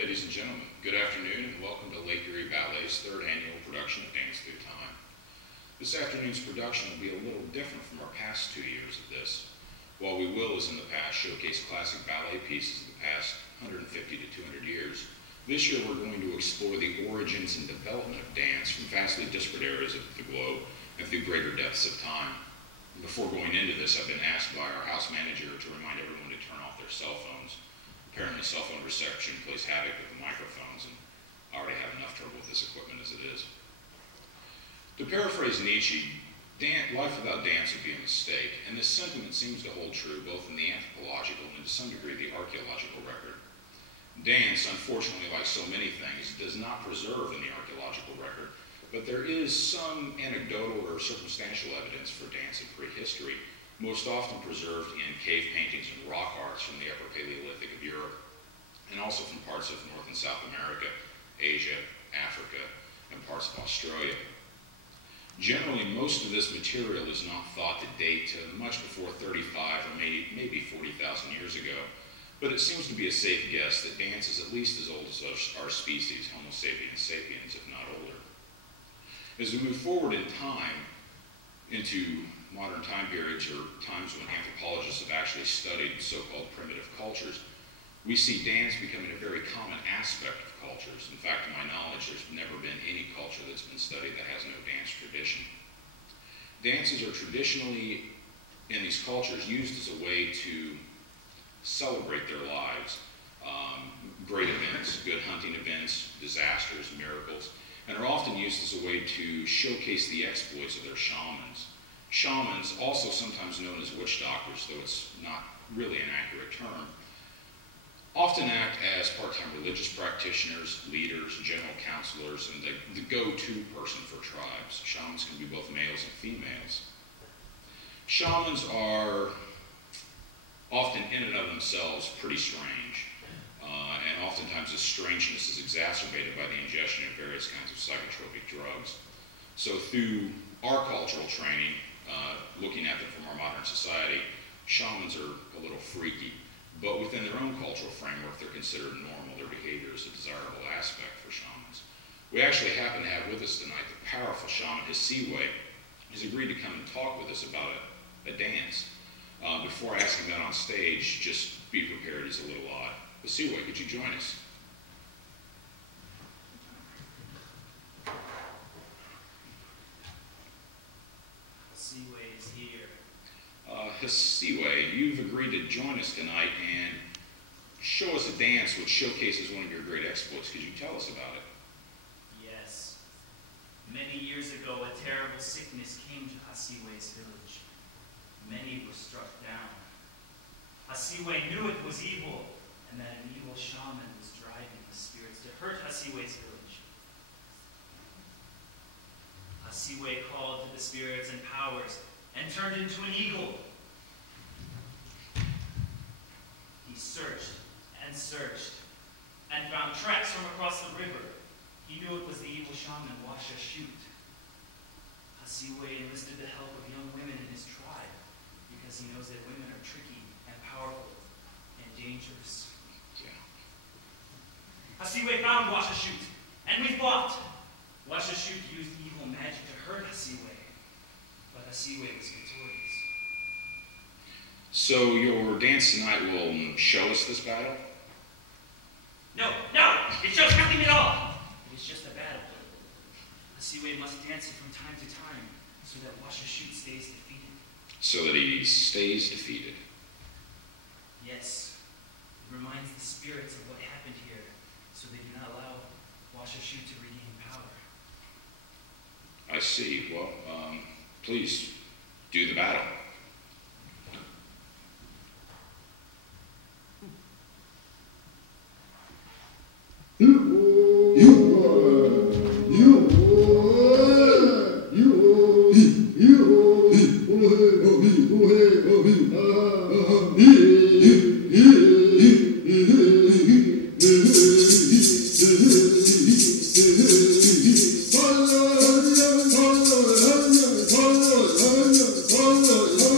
Ladies and gentlemen, good afternoon and welcome to Lake Erie Ballet's third annual production of Dance Through Time. This afternoon's production will be a little different from our past 2 years of this. While we will, as in the past, showcase classic ballet pieces of the past 150 to 200 years, this year we're going to explore the origins and development of dance from vastly disparate areas of the globe and through greater depths of time. Before going into this, I've been asked by our house manager to remind everyone to turn off their cell phones. Apparently cell phone reception plays havoc with the microphones, and I already have enough trouble with this equipment as it is. To paraphrase Nietzsche, life without dance would be a mistake, and this sentiment seems to hold true both in the anthropological and to some degree the archaeological record. Dance, unfortunately, like so many things, does not preserve in the archaeological record, but there is some anecdotal or circumstantial evidence for dance in prehistory, most often preserved in cave paintings and rock arts from the Upper Paleolithic of Europe, and also from parts of North and South America, Asia, Africa, and parts of Australia. Generally, most of this material is not thought to date to much before 35 or maybe 40,000 years ago, but it seems to be a safe guess that dance is at least as old as our species, Homo sapiens sapiens, if not older. As we move forward in time into modern time periods or times when anthropologists have actually studied so-called primitive cultures, we see dance becoming a very common aspect of cultures. In fact, to my knowledge, there's never been any culture that's been studied that has no dance tradition. Dances are traditionally, in these cultures, used as a way to celebrate their lives. Great events, good hunting events, disasters, miracles, and are often used as a way to showcase the exploits of their shamans. Shamans, also sometimes known as witch doctors, though it's not really an accurate term, often act as part-time religious practitioners, leaders, general counselors, and the go-to person for tribes. Shamans can be both males and females. Shamans are often in and of themselves pretty strange, and oftentimes this strangeness is exacerbated by the ingestion of various kinds of psychotropic drugs. So through our cultural training, looking at them from our modern society, shamans are a little freaky, but within their own cultural framework, they're considered normal. Their behavior is a desirable aspect for shamans. We actually happen to have with us tonight the powerful shaman, Hasiwe. He's agreed to come and talk with us about a dance. Before I ask him that on stage, just be prepared, he's a little odd. Hasiwe, could you join us? Hasiwe, you've agreed to join us tonight and show us a dance which showcases one of your great exploits. Could you tell us about it? Yes. Many years ago, a terrible sickness came to Hasiwe's village. Many were struck down. Hasiwe knew it was evil, and that an evil shaman was driving the spirits to hurt Hasiwe's village. Hasiwe called to the spirits and powers and turned into an eagle. He searched and found tracks from across the river. He knew it was the evil shaman Washa Shoot. Hasiwe enlisted the help of young women in his tribe because he knows that women are tricky and powerful and dangerous. Yeah. Hasiwe found Washa Shoot, and we fought. Washa Shoot used evil magic to hurt Hasiwe, but Hasiwe was victorious. So your dance tonight will show us this battle? No, it shows nothing at all. It is just a battle. Hasiwe must dance it from time to time so that Washa Shoot stays defeated. So that he stays defeated? Yes. It reminds the spirits of what happened here so they do not allow Washa Shoot to regain power. I see. Well, please do the battle. Follow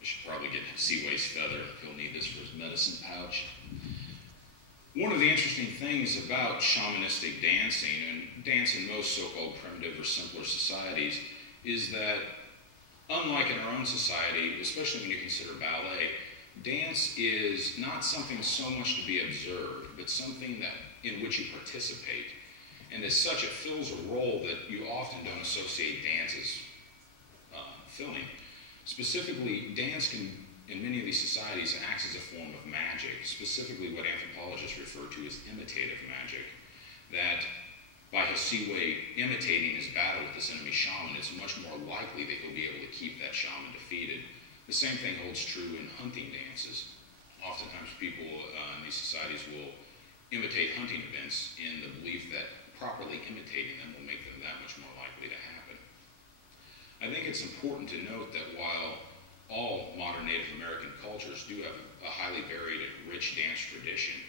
I should probably get Seaway's feather. He'll need this for his medicine pouch. One of the interesting things about shamanistic dancing, and dance in most so-called primitive or simpler societies, is that unlike in our own society, especially when you consider ballet, dance is not something so much to be observed, but something that in which you participate. And as such, it fills a role that you often don't associate dance as filling. Specifically, dance can, in many of these societies, acts as a form of magic, specifically what anthropologists refer to as imitative magic, that by Hasiwe imitating his battle with this enemy shaman, it's much more likely that he'll be able to keep that shaman defeated. The same thing holds true in hunting dances. Oftentimes people in these societies will imitate hunting events in the belief that properly imitating them will make them that much more likely to happen. I think it's important to note that while all modern Native American cultures do have a highly varied and rich dance tradition,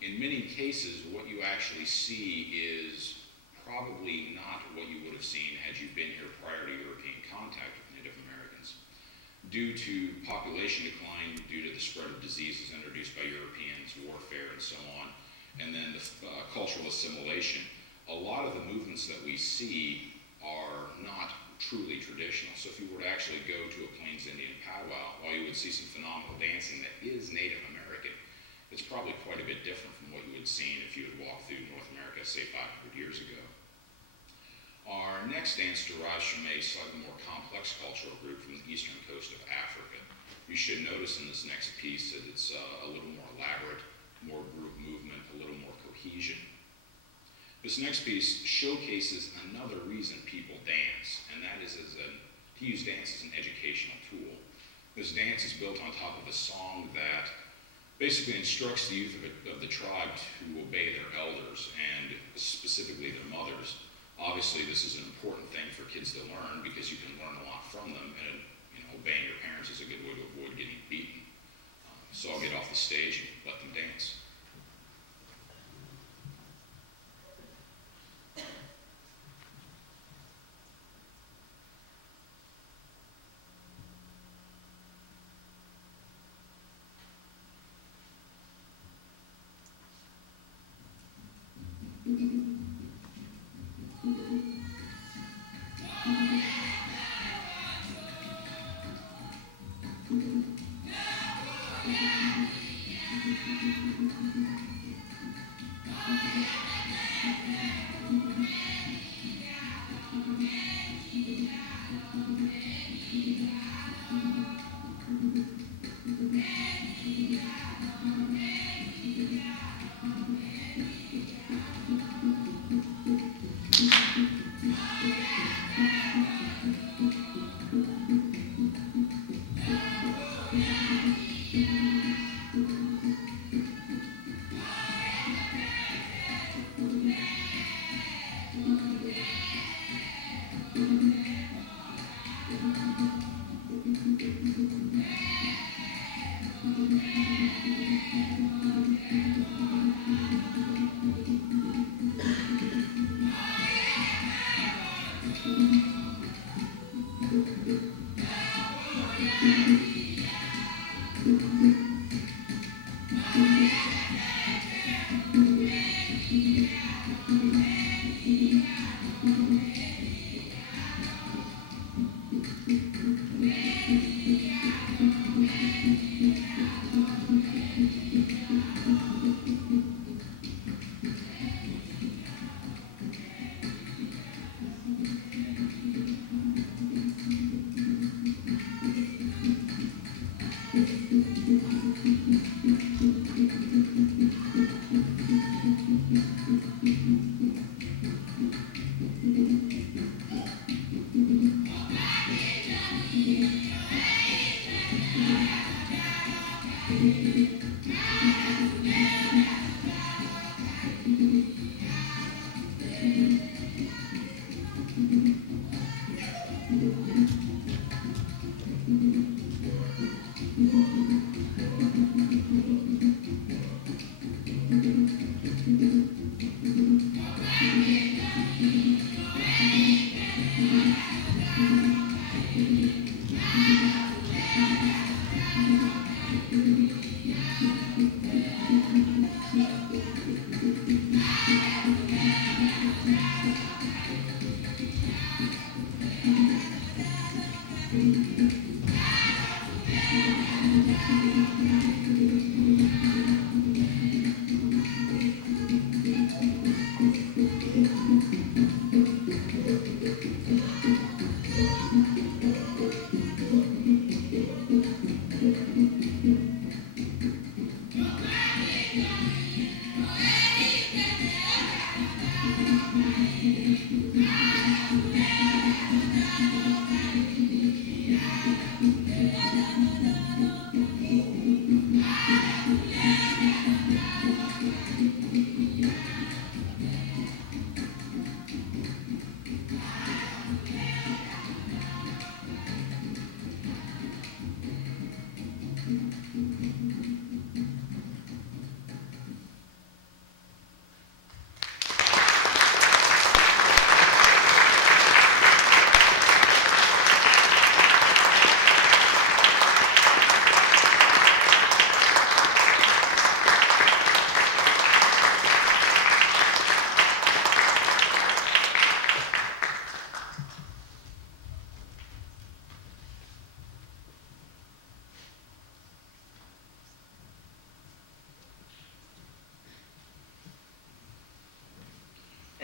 in many cases what you actually see is probably not what you would have seen had you been here prior to European contact with Native Americans. Due to population decline, due to the spread of diseases introduced by Europeans, warfare, and so on, and then the cultural assimilation, a lot of the movements that we see are not truly traditional. So if you were to actually go to a Plains Indian powwow, while you would see some phenomenal dancing that is Native American, it's probably quite a bit different from what you would have seen if you had walked through North America, say 500 years ago. Our next dance derives from a slightly more complex cultural group from the eastern coast of Africa. You should notice in this next piece that it's a little more elaborate, more group movement, a little more cohesion. This next piece showcases another reason people dance, and that is to use dance as an educational tool. This dance is built on top of a song that basically instructs the youth of the tribe to obey their elders, and specifically their mothers. Obviously, this is an important thing for kids to learn because you can learn a lot from them, and obeying your parents is a good way to avoid getting beaten. So I'll get off the stage and let them dance.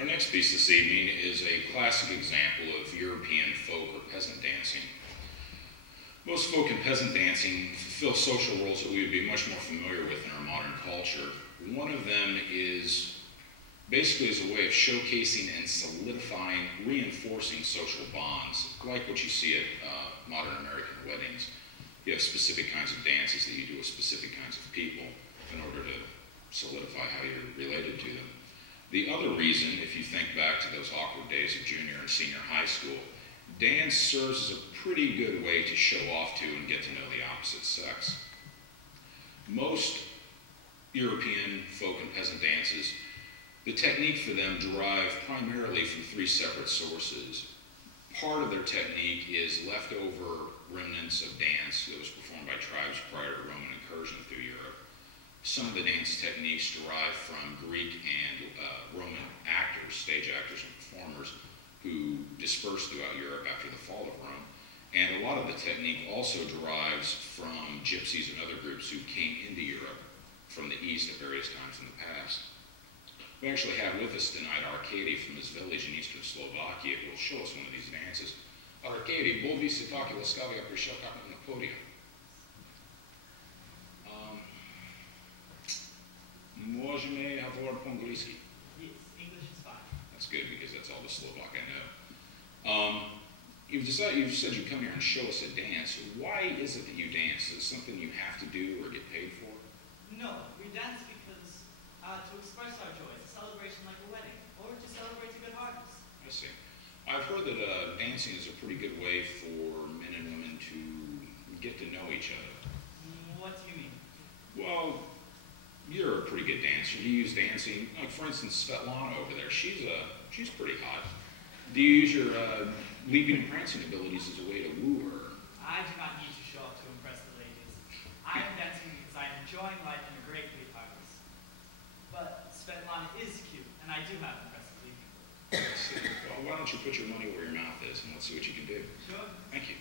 Our next piece this evening is a classic example of European folk or peasant dancing. Most folk and peasant dancing fulfill social roles that we would be much more familiar with in our modern culture. One of them is basically as a way of showcasing and solidifying, reinforcing social bonds, like what you see at modern American weddings. You have specific kinds of dances that you do with specific kinds of people in order to solidify how you're related to them. The other reason, if you think back to those awkward days of junior and senior high school, dance serves as a pretty good way to show off to and get to know the opposite sex. Most European folk and peasant dances, the technique for them derive primarily from three separate sources. Part of their technique is leftover remnants of dance that was performed by tribes prior to Roman incursion through Europe. Some of the dance techniques derive from Greek and Roman actors, stage actors and performers who dispersed throughout Europe after the fall of Rome. And a lot of the technique also derives from gypsies and other groups who came into Europe from the east at various times in the past. We actually have with us tonight Arkady from his village in eastern Slovakia who will show us one of these dances. Arkady, был би си так и ласкав, я пришел как на подиум. Можем ли говорить по-английски? Yes, English is fine. That's good because that's all the Slovak I know. You've said you come here and show us a dance. Why is it that you dance? Is it something you have to do or get paid for? No, we dance because to express our joy, it's a celebration like a wedding, or to celebrate a good harvest. I see. I've heard that dancing is a pretty good way for men and women to get to know each other. What do you mean? Well, you're a pretty good dancer. Do you use dancing, like for instance, Svetlana over there? She's pretty hot. Do you use your leaping and prancing abilities as a way to woo her? I do not need to show up to impress the Shawn is cute, and I do have impressive leaping. Let's see. Well, why don't you put your money where your mouth is, and let's see what you can do. Sure. Thank you.